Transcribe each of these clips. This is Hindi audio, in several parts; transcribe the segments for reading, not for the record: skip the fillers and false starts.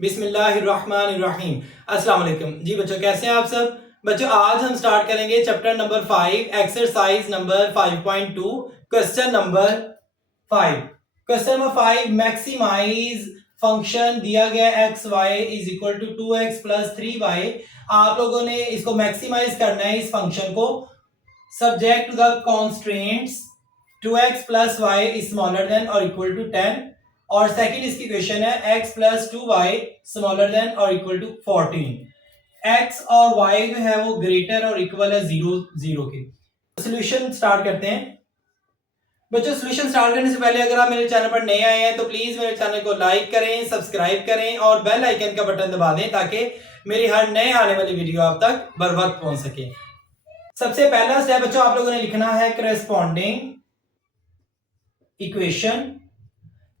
बिस्मिल्लाहिर्रहमानिर्रहीम। अस्सलाम वालेकुम जी बच्चों, कैसे हैं आप सब बच्चों। आज हम स्टार्ट करेंगे chapter number 5 exercise number 5.2 question number 5। Question number 5, maximize function दिया गया x y is equal to 2x plus 3y। आप लोगों ने इसको मैक्सिमाइज करना है इस फंक्शन को subject to the constraints 2x plus y is smaller than और इक्वल टू 10। और सेकंड इसकी क्वेश्चन है x plus 2y smaller than और इक्वल टू 14। x और y जो है वो ग्रेटर और इक्वल है 0 के। सोल्यूशन स्टार्ट करते हैं बच्चों। सोल्यूशन स्टार्ट करने से पहले अगर आप मेरे चैनल पर नए आए हैं तो प्लीज मेरे चैनल को लाइक करें, सब्सक्राइब करें और बेल आइकन का बटन दबा दें ताकि मेरी हर नए आने वाली वीडियो आप तक बर वक्त पहुंच सके। सबसे पहला स्टेप बच्चों आप लोगों ने लिखना है करेस्पॉन्डिंग इक्वेशन।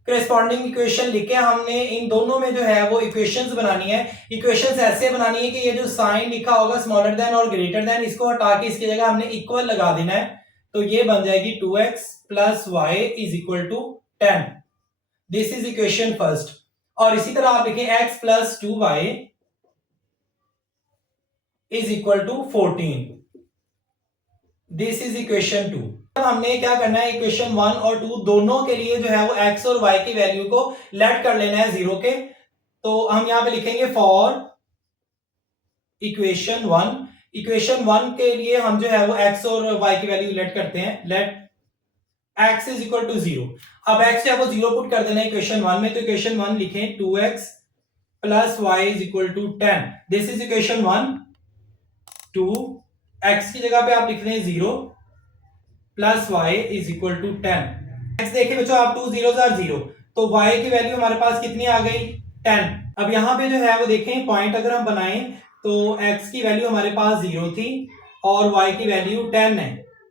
करेस्पॉन्डिंग इक्वेशन लिखे हमने इन दोनों में जो है वो इक्वेशंस बनानी है। इक्वेशंस ऐसे बनानी है कि ये जो साइन लिखा होगा स्मॉलर देन और ग्रेटर देन, इसको हटा के इसकी जगह हमने इक्वल लगा देना है। तो ये बन जाएगी 2x plus y is equal to 10। This is equation first. और इसी तरह आप लिखें x plus 2y is equal to 14। This is equation 2। हमने क्या करना है, इक्वेशन 1 और 2 दोनों के लिए जो है वो x और y की वैल्यू को लेट कर लेना है 0 के। तो हम यहां पे लिखेंगे फॉर इक्वेशन 1। इक्वेशन 1 के लिए हम जो है वो x और y की वैल्यू लेट करते हैं। Let x is equal to 0। अब x जो है वो 0 पुट कर देना है इक्वेशन 1 में। तो इक्वेशन 1 लिखें 2x plus y is equal to 10। This is equation 1। 2 x की जगह पे आप लिख रहे हैं 0 plus y is equal to 10। X देखिए बच्चों, आप 2 जीरो 0 तो y की वैल्यू हमारे पास कितनी आ गई 10। अब यहां पे जो है वो देखें पॉइंट अगर हम बनाएं तो x की वैल्यू हमारे पास 0 थी और y की वैल्यू 10 है।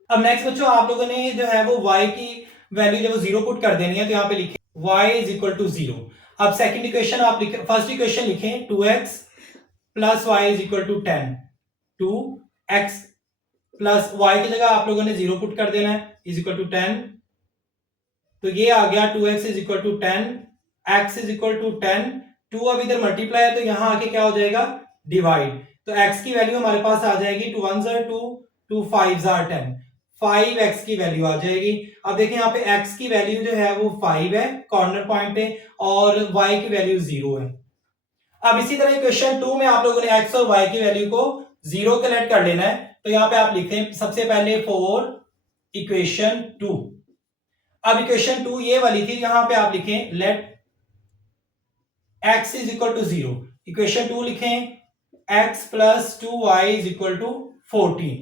अब नेक्स्ट बच्चों आप लोगों ने जो है वो y की वैल्यू जब 0 पुट कर देनी है तो यहां पे लिखें y इज इक्वल टू 0। अब सेकंड इक्वेशन आप लिखें, फर्स्ट इक्वेशन लिखें 2x plus y is equal to 10। 2x plus y की जगह आप लोगों ने 0 पुट कर देना है इज इक्वल टू 10। तो ये आ गया 2x is equal to 10, x is equal to 10। 2 अब इधर मल्टीप्लाई है तो यहां आके क्या हो जाएगा डिवाइड। तो x की वैल्यू हमारे पास आ जाएगी 2 1 2 2 5 10। 5x की वैल्यू आ जाएगी। अब देखें यहाँ पे x की वैल्यू जो है वो 5 है कॉर्नर पॉइंट पे और y की वैल्यू 0 है। अब इसी तरह क्वेश्चन 2 में आप लोगों ने x और y की वैल्यू को 0 कलेक्ट कर लेना है। तो यहां पे आप लिखें सबसे पहले फॉर इक्वेशन 2। अब इक्वेशन 2 ये वाली थी, यहां पे आप लिखें let x is equal to 0। Equation 2 लिखें x plus 2y is equal to 14।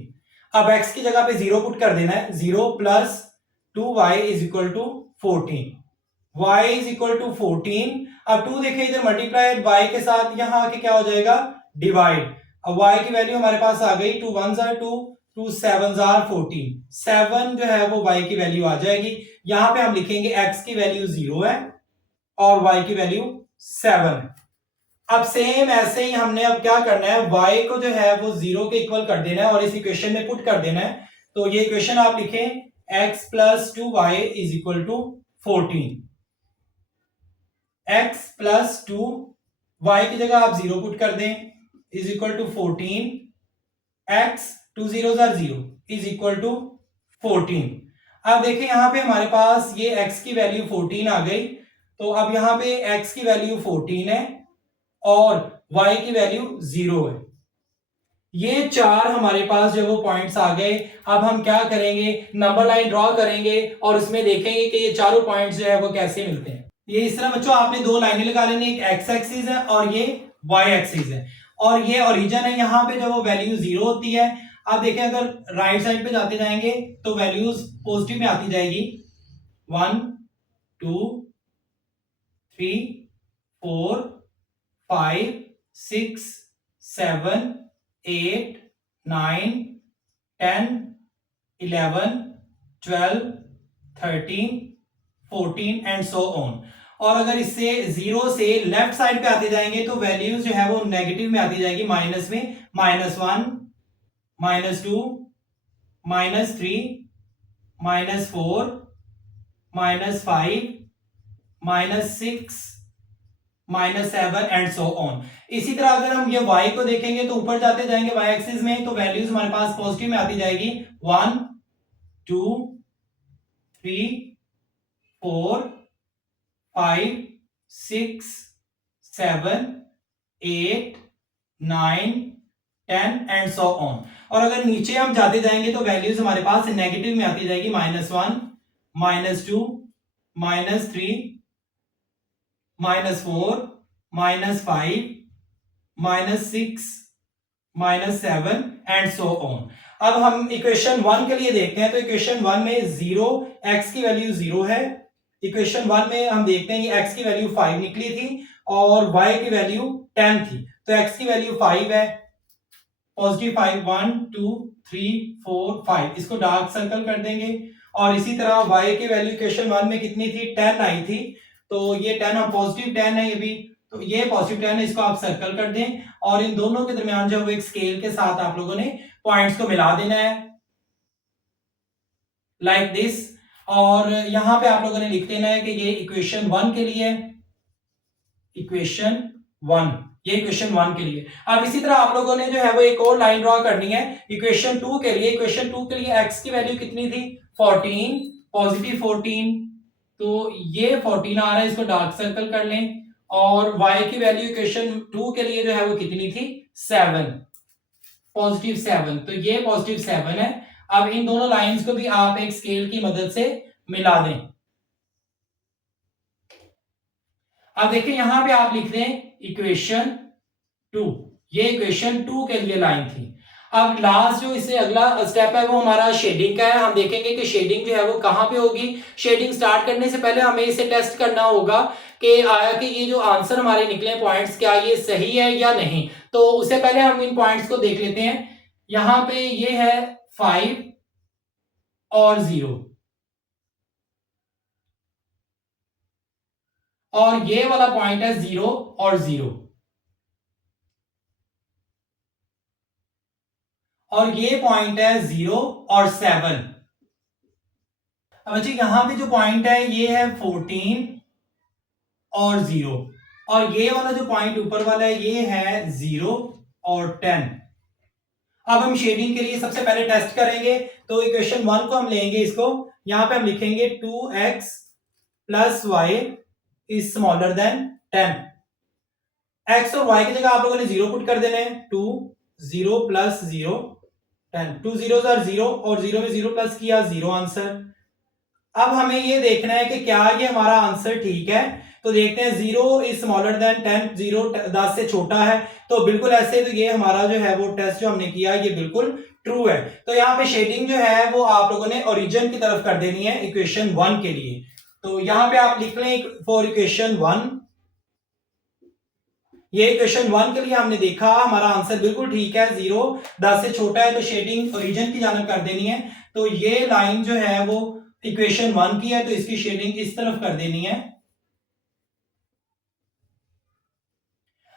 अब x की जगह पे 0 पुट कर देना है। 0 plus 2y is equal to 14। y is equal to 14। अब 2 देखें इधर मल्टीप्लाई y के साथ, यहां आके क्या हो जाएगा डिवाइड। अब y की वैल्यू हमारे पास आ गई 2 1 2 2 7 14। 7 जो है वो y की वैल्यू आ जाएगी। यहां पे हम लिखेंगे x की वैल्यू 0 है और y की वैल्यू 7 है। अब सेम ऐसे ही हमने अब क्या करना है, y को जो है वो 0 के इक्वल कर देना है और इस इक्वेशन में पुट कर देना है। तो ये इक्वेशन आप लिखें x plus 2y is equal to 14। x plus 2 y की जगह आप 0 पुट कर दें is equal to 14। x 2 0 is equal to 14। अब देखिए यहां पे हमारे पास ये x की वैल्यू 14 आ गई। तो अब यहां पे x की वैल्यू 14 है और y की वैल्यू 0 है। ये चार हमारे पास जो वो पॉइंट्स आ गए। अब हम क्या करेंगे, नंबर लाइन ड्रॉ करेंगे और उसमें देखेंगे कि ये चारों पॉइंट्स जो है वो कैसे मिलते हैं। ये इस तरह बच्चों आपने दो लाइनें लगा लेनी, एक एक्स एक्सिस है और ये वाई एक्सिस है और ये ओरिजिन है। यहां पे जो वो वैल्यू 0 होती है। आप देखें अगर राइट साइड पे जाते जाएंगे तो वैल्यूज पॉजिटिव में आती जाएगी। 1 2 3 4 5 6 7 8 9 10 11 12 13 14 एंड सो ऑन। और अगर इससे 0 से लेफ्ट साइड पे आते जाएंगे तो वैल्यूज जो है वो नेगेटिव में आती जाएगी, माइनस में। -1 -2 -3 -4 -5 -6 -7 एंड सो ऑन। इसी तरह अगर हम ये y को देखेंगे तो ऊपर जाते जाएंगे y एक्सिस में, तो वैल्यूज हमारे पास पॉजिटिव में आती जाएगी 1 2 3 4 5 6 7 8 9 10 एंड सो ऑन। और अगर नीचे हम जाते जाएंगे तो वैल्यूज हमारे पास नेगेटिव में आती जाएगी -1 -2 -3 -4 -5 -6 -7 एंड सो ऑन। अब हम इक्वेशन 1 के लिए देखते हैं, तो इक्वेशन 1 में 0 x की वैल्यू 0 है। इक्वेशन 1 में हम देखते हैं ये x की वैल्यू 5 निकली थी और y की वैल्यू 10 थी, तो x की वैल्यू 5 है, पॉजिटिव 5 1 2 3 4 5, इसको डार्क सर्कल कर देंगे। और इसी तरह y की वैल्यू इक्वेशन 1 में कितनी थी, 10 आई थी, तो ये 10 हम पॉजिटिव 10 है ये भी, तो ये पॉजिटिव 10 है, इसको आप सर्कल कर दें और इन दोनों के दरमियान जो है एक स्केल के साथ आप लोगों ने पॉइंट्स को मिला देना है लाइक दिस। और यहां पे आप लोगों ने लिख देना है कि ये इक्वेशन 1 के लिए, इक्वेशन 1, ये इक्वेशन 1 के लिए। अब इसी तरह आप लोगों ने जो है वो एक और लाइन ड्रॉ करनी है इक्वेशन 2 के लिए। इक्वेशन 2 के लिए x की वैल्यू कितनी थी, 14, पॉजिटिव 14, तो ये 14 आ रहा है, इसको डार्क सर्कल कर लें। और y की वैल्यू इक्वेशन 2 के लिए जो है वो कितनी थी, 7, पॉजिटिव 7, तो ये पॉजिटिव 7 है। अब इन दोनों लाइंस को भी आप एक स्केल की मदद से मिला दें। अब देखिए यहां पे आप लिख दें इक्वेशन 2, ये इक्वेशन 2 के लिए लाइन थी। अब लास्ट जो इससे अगला स्टेप है वो हमारा शेडिंग का है। हम देखेंगे कि शेडिंग जो है वो कहां पे होगी। शेडिंग स्टार्ट करने से पहले हमें इसे टेस्ट करना होगा कि आया कि ये जो आंसर हमारे निकले पॉइंट्स क्या ये सही है या नहीं। तो उससे पहले हम इन पॉइंट्स को देख लेते हैं। यहां पे ये है 5 और 0, और ये वाला पॉइंट है 0 और 0, और ये पॉइंट है 0 और 7। अब जी यहां पे जो पॉइंट है ये है 14 और 0, और ये वाला जो पॉइंट ऊपर वाला है ये है 0 और 10। अब हम शेडिंग के लिए सबसे पहले टेस्ट करेंगे, तो इक्वेशन 1 को हम लेंगे, इसको यहां पे हम लिखेंगे 2x plus y is smaller then 10। x और y की जगह आप लोगों ने 0 पुट कर देना है, 2 0 प्लस 0 10, 2 zeros are 0 और 0 में 0 प्लस किया 0 आंसर। अब हमें ये देखना है कि क्या ये हमारा आंसर ठीक है, तो देखते हैं 0 इज स्मॉलर देन 10, 0 10 से छोटा है, तो बिल्कुल ऐसे, तो ये हमारा जो है वो टेस्ट जो हमने किया ये बिल्कुल ट्रू है। तो यहाँ पे शेडिंग जो है वो आप लोगों ने ओरिजिन की तरफ कर देनी है इक्वेशन 1 के लिए। तो यहाँ पे आप लिख लें फॉर इक्वेशन 1, ये इक्वेशन 1 के लिए हमने देखा हमारा आंसर बिल्कुल ठीक है, 0 10 से छोटा है, तो शेडिंग ओरिजिन की जानब कर देनी है। तो ये लाइन जो है वो इक्वेशन 1 की है, तो इसकी शेडिंग इस तरफ कर देनी है।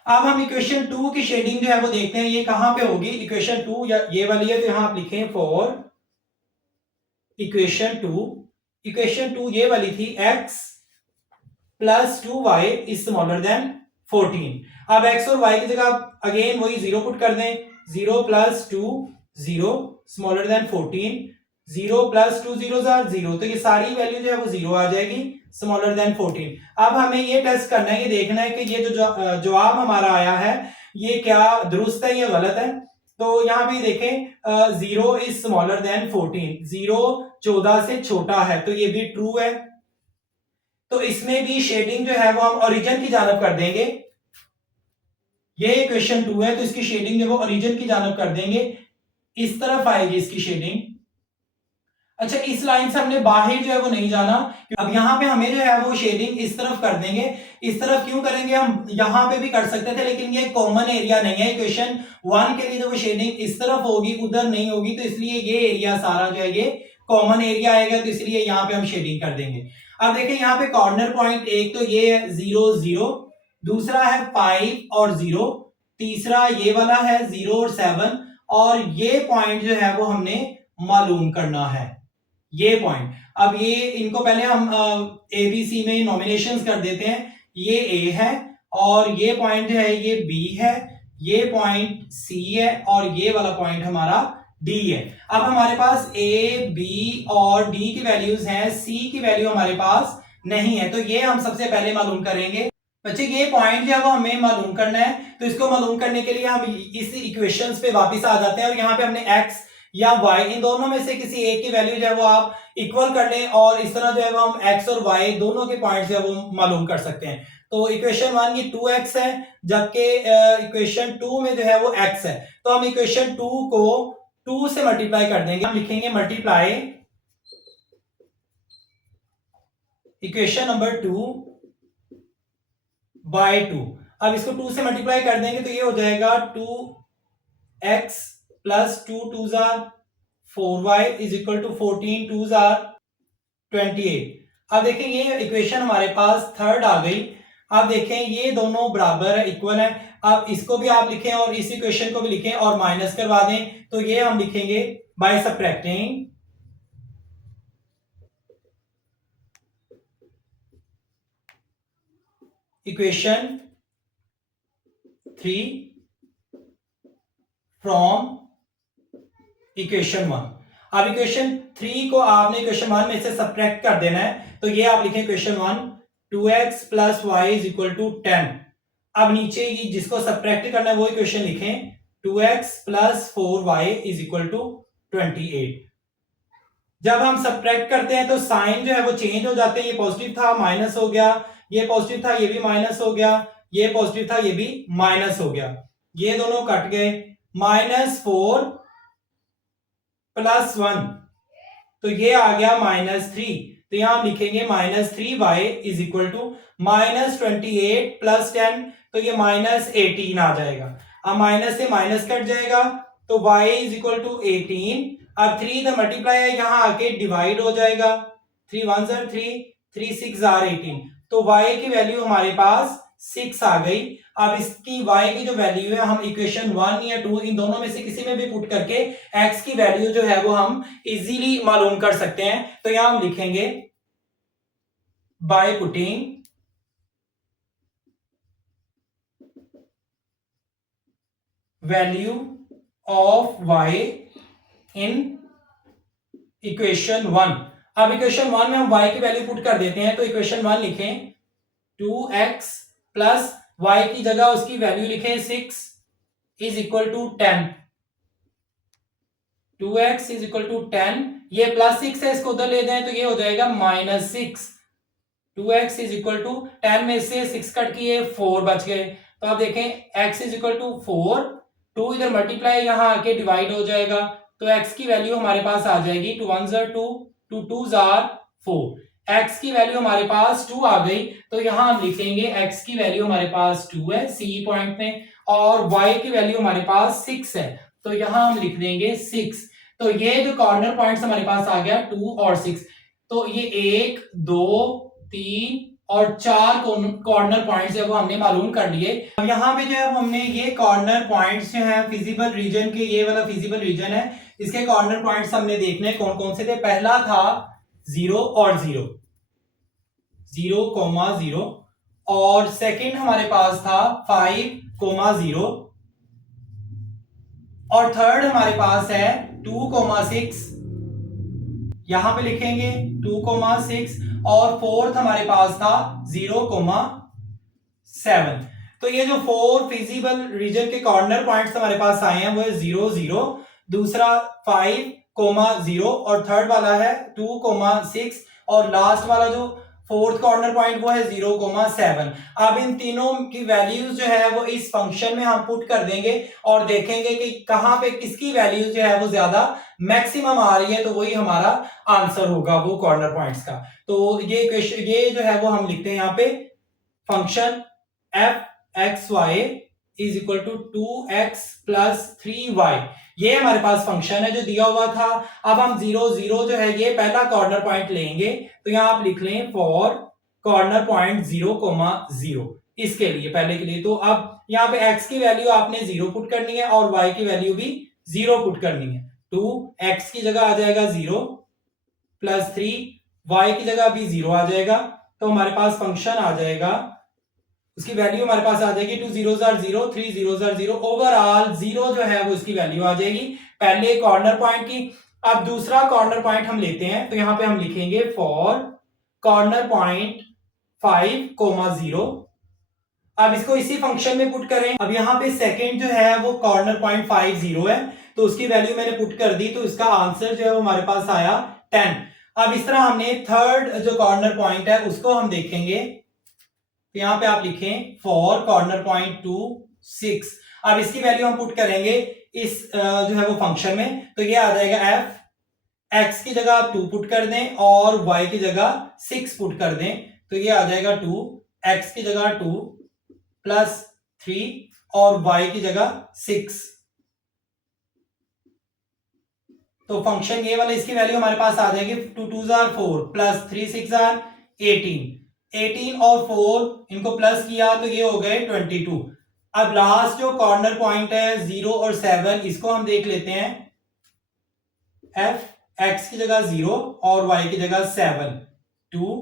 अब हम इक्वेशन 2 की शेडिंग जो है वो देखते हैं, ये कहां पे होगी। इक्वेशन 2 या ये वाली है, तो यहां आप लिखें फॉर इक्वेशन 2, इक्वेशन 2 ये वाली थी, x plus 2y is smaller then 14। अब x और y की जगह अगेन वही 0 पुट कर दें, 0 plus 2 0 smaller than 14, 0 plus 2 zeros are 0, तो ये सारी वैल्यू जो है वो 0 आ जाएगी, स्मॉलर देन 14। अब हमें ये टेस्ट करना है, ये देखना है कि ये जो जवाब हमारा आया है ये क्या दुरुस्त है या गलत है। तो यहाँ पे देखें 0 इज स्मॉलर देन 14, 0 14 से छोटा है, तो ये भी ट्रू है। तो इसमें भी शेडिंग जो है वो हम ओरिजिन की जानब कर देंगे। ये इक्वेशन 2 है, तो इसकी शेडिंग जो वो ओरिजिन की जानब कर देंगे, इस तरफ आएगी इसकी शेडिंग। अच्छा, इस लाइन से हमने बाहर जो है वो नहीं जाना, अब यहां पे हमें जो है वो शेडिंग इस तरफ कर देंगे। इस तरफ क्यों करेंगे, हम यहां पे भी कर सकते थे, लेकिन ये कॉमन एरिया नहीं है। इक्वेशन 1 के लिए जो वो शेडिंग इस तरफ होगी उधर नहीं होगी, तो इसलिए ये एरिया सारा जो है ये कॉमन एरिया आएगा, तो इसलिए यहाँ पे हम शेडिंग कर देंगे। अब देखिए यहाँ पे कॉर्नर पॉइंट एक तो ये है 0 0, दूसरा है 5 और 0, तीसरा ये वाला है 0 और 7, और ये पॉइंट जो है वो हमने मालूम करना है, ये पॉइंट। अब ये इनको पहले हम ABC में नॉमिनेशंस कर देते हैं, ये A है और ये पॉइंट जो है ये बी है, ये पॉइंट सी है और ये वाला पॉइंट हमारा डी है। अब हमारे पास ए बी और डी की वैल्यूज हैं, सी की वैल्यू हमारे पास नहीं है, तो ये हम सबसे पहले मालूम करेंगे। बच्चे ये पॉइंट जो है वो हमें मालूम करना है, तो इसको मालूम करने के लिए हम इस इक्वेशंस पे वापस आ जाते हैं और यहाँ पे हमने x या y इन दोनों में से किसी एक की वैल्यू जो है वो आप इक्वल कर लें और इस तरह जो है वो हम x और y दोनों के पॉइंट जो है वो मालूम कर सकते हैं। तो इक्वेशन 1 ये 2x है, जबकि इक्वेशन 2 में जो है वो x है, तो हम इक्वेशन 2 को 2 से मल्टीप्लाई कर देंगे। हम लिखेंगे मल्टीप्लाई इक्वेशन नंबर 2 बाय 2। अब इसको 2 से मल्टीप्लाई कर देंगे तो ये हो जाएगा 2x प्लस 2 2 जार 4y इज इक्वल टू 14 2 जार 28। अब देखें ये इक्वेशन हमारे पास थर्ड आ गई। अब देखें ये दोनों बराबर है, इक्वल है। अब इसको भी आप लिखें और इस इक्वेशन को भी लिखें और माइनस करवा दें, तो ये हम लिखेंगे by subtracting equation 3 from equation 1। अब इक्वेशन 3 को आपने इक्वेशन 1 में से सबट्रैक्ट कर देना है, तो ये आप लिखें equation 1 2x plus y is equal to 10। अब नीचे ये जिसको सबट्रैक्ट करना है वो इक्वेशन लिखें 2x plus 4y is equal to 28। जब हम सबट्रैक्ट करते हैं तो साइन जो है वो चेंज हो जाते हैं, ये पॉजिटिव था माइनस हो गया, ये पॉजिटिव था ये भी माइनस हो गया, ये पॉजिटिव था ये भी माइनस हो गया, ये दोनों कट गए। -4 प्लस 1 तो ये आ गया -3, तो यहां हम लिखेंगे -3y is equal to -28 plus 10, तो ये -18 आ जाएगा। अब माइनस से माइनस कट जाएगा तो y इज इक्वल टू 18। अब 3 द मल्टीप्लाई है यहां आके डिवाइड हो जाएगा, 3 1 जार 3 3 6 जार 18, तो y की वैल्यू हमारे पास 6 आ गई। अब इसकी y की जो वैल्यू है हम इक्वेशन 1 या 2 इन दोनों में से किसी में भी पुट करके x की वैल्यू जो है वो हम इजीली मालूम कर सकते हैं। तो यहां हम लिखेंगे by putting value of y in equation 1। अब इक्वेशन 1 में हम y की वैल्यू पुट कर देते हैं, तो इक्वेशन 1 लिखें 2x प्लस y की जगह उसकी वैल्यू लिखें 6 is equal to 10। 2x is equal to 10, ये प्लस 6 है इसको उधर ले जाएं तो ये हो जाएगा -6। 2x इज इक्वल टू 10 में से 6 कट किए 4 बच गए, तो आप देखें x इज इक्वल टू 4, 2 इधर मल्टीप्लाई यहां आके डिवाइड हो जाएगा, तो x की वैल्यू हमारे पास आ जाएगी 2 1 जार 2 2 2 जार 4। x की वैल्यू हमारे पास 2 आ गई, तो यहां हम लिखेंगे x की वैल्यू हमारे पास 2 है सी पॉइंट में, और y की वैल्यू हमारे पास 6 है, तो यहां हम लिख देंगे 6। तो ये जो कॉर्नर पॉइंट्स हमारे पास आ गया 2 और 6, तो ये 1 2 3 और 4 कॉर्नर पॉइंट्स है वो हमने मालूम कर लिए। अब यहाँ पे जो है हमने ये कॉर्नर पॉइंट्स जो है फिजिबल रीजन के, ये वाला फिजिबल रीजन है, इसके कॉर्नर पॉइंट्स हमने देखने कौन कौन से थे। पहला था 0 और 0 0,0 और सेकंड हमारे पास था 5,0 और थर्ड हमारे पास है 2,6, यहां पे लिखेंगे 2,6 और फोर्थ हमारे पास था 0,7। तो ये जो 4 फिजिबल रीजन के कॉर्नर पॉइंट्स हमारे पास आए हैं वो है 0 0, दूसरा 5,0 और थर्ड वाला है 2,6 और लास्ट वाला जो फोर्थ कॉर्नर पॉइंट वो है 0,7। अब इन तीनों की वैल्यूज जो है वो इस फंक्शन में हम पुट कर देंगे और देखेंगे कि कहां पे किसकी वैल्यूज जो है वो ज्यादा मैक्सिमम आ रही है, तो वही हमारा आंसर होगा वो कॉर्नर पॉइंट्स का। तो ये जो है वो हम लिखते हैं यहाँ पे function f(x,y) is equal to 2x plus 3y, ये हमारे पास फंक्शन है जो दिया हुआ था। अब हम 0 0 जो है ये पहला कॉर्नर पॉइंट लेंगे, तो यहां आप लिख लें फॉर कॉर्नर पॉइंट 0,0 इसके लिए पहले के लिए। तो अब यहाँ पे x की वैल्यू आपने 0 पुट करनी है और y की वैल्यू भी 0 पुट करनी है। 2x की जगह आ जाएगा 0 प्लस 3 y की जगह भी 0 आ जाएगा, तो हमारे पास फंक्शन आ जाएगा उसकी वैल्यू हमारे पास आ जाएगी 2 zero jar 0, 3 zero jar 0, overall 0 जो है वो इसकी वैल्यू आ जाएगी पहले कॉर्नर पॉइंट की। अब दूसरा कॉर्नर पॉइंट हम लेते हैं, तो यहां पे हम लिखेंगे फॉर कॉर्नर पॉइंट 5,0। अब इसको इसी फंक्शन में पुट करें। अब यहाँ पे सेकंड जो है वो कॉर्नर पॉइंट 50 है, तो उसकी वैल्यू मैंने पुट कर दी, तो इसका आंसर जो है वो हमारे पास आया 10। अब इस तरह हमने थर्ड जो कॉर्नर पॉइंट है उसको हम देखेंगे, तो यहां पे आप लिखें फॉर कॉर्नर पॉइंट 2, 6। अब इसकी वैल्यू हम पुट करेंगे इस जो है वो फंक्शन में, तो ये आ जाएगा एफ, एक्स की जगह आप 2 पुट कर दें और वाई की जगह 6 पुट कर दें, तो ये आ जाएगा 2, एक्स की जगह 2 प्लस 3 और y की जगह 6। तो फंक्शन ये वाला इसकी वैल्यू हमारे पास आ जाएगी 2 2 जार 4 प्लस 3 6 जार 18 और 4 इनको प्लस किया तो ये हो गए 22। अब लास्ट जो कॉर्नर पॉइंट है 0 और 7, इसको हम देख लेते हैं। एफ एक्स की जगह 0 और y की जगह 7, 2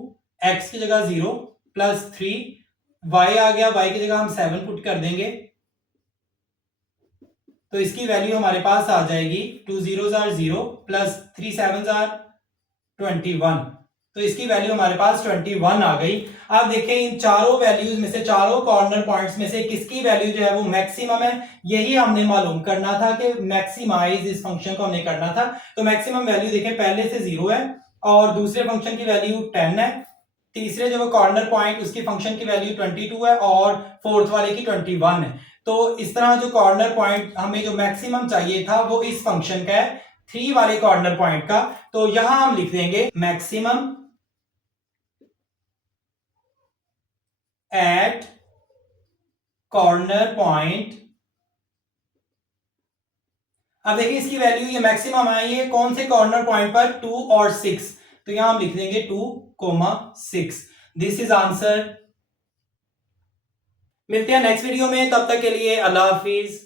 एक्स की जगह 0 प्लस 3 y आ गया, y की जगह हम 7 पुट कर देंगे, तो इसकी वैल्यू हमारे पास आ जाएगी 2 जीरो जार 0 प्लस 3 7 जार 21, तो इसकी वैल्यू हमारे पास 21 आ गई। अब देखें इन चारों वैल्यूज में से, चारों कॉर्नर पॉइंट्स में से किसकी वैल्यू जो है वो मैक्सिमम है, यही हमने मालूम करना था कि मैक्सिमाइज इस फंक्शन को हमने करना था। तो मैक्सिमम वैल्यू देखें पहले से 0 है और दूसरे फंक्शन की वैल्यू 10 है, तीसरे जो कॉर्नर पॉइंट उसकी फंक्शन की वैल्यू 22 है और फोर्थ वाले की 21 है। तो इस तरह जो कॉर्नर पॉइंट हमें जो मैक्सिमम चाहिए था वो इस फंक्शन का है 3 वाले कॉर्नर पॉइंट का, तो यहां हम लिख देंगे मैक्सिमम एट कॉर्नर पॉइंट। अब देखिए इसकी वैल्यू ये मैक्सिमम आई है कौन से कॉर्नर पॉइंट पर, 2 और 6, तो यहां हम लिख देंगे 2,6। This is answer. मिलते हैं नेक्स्ट वीडियो में, तब तक के लिए अल्लाह हाफिज।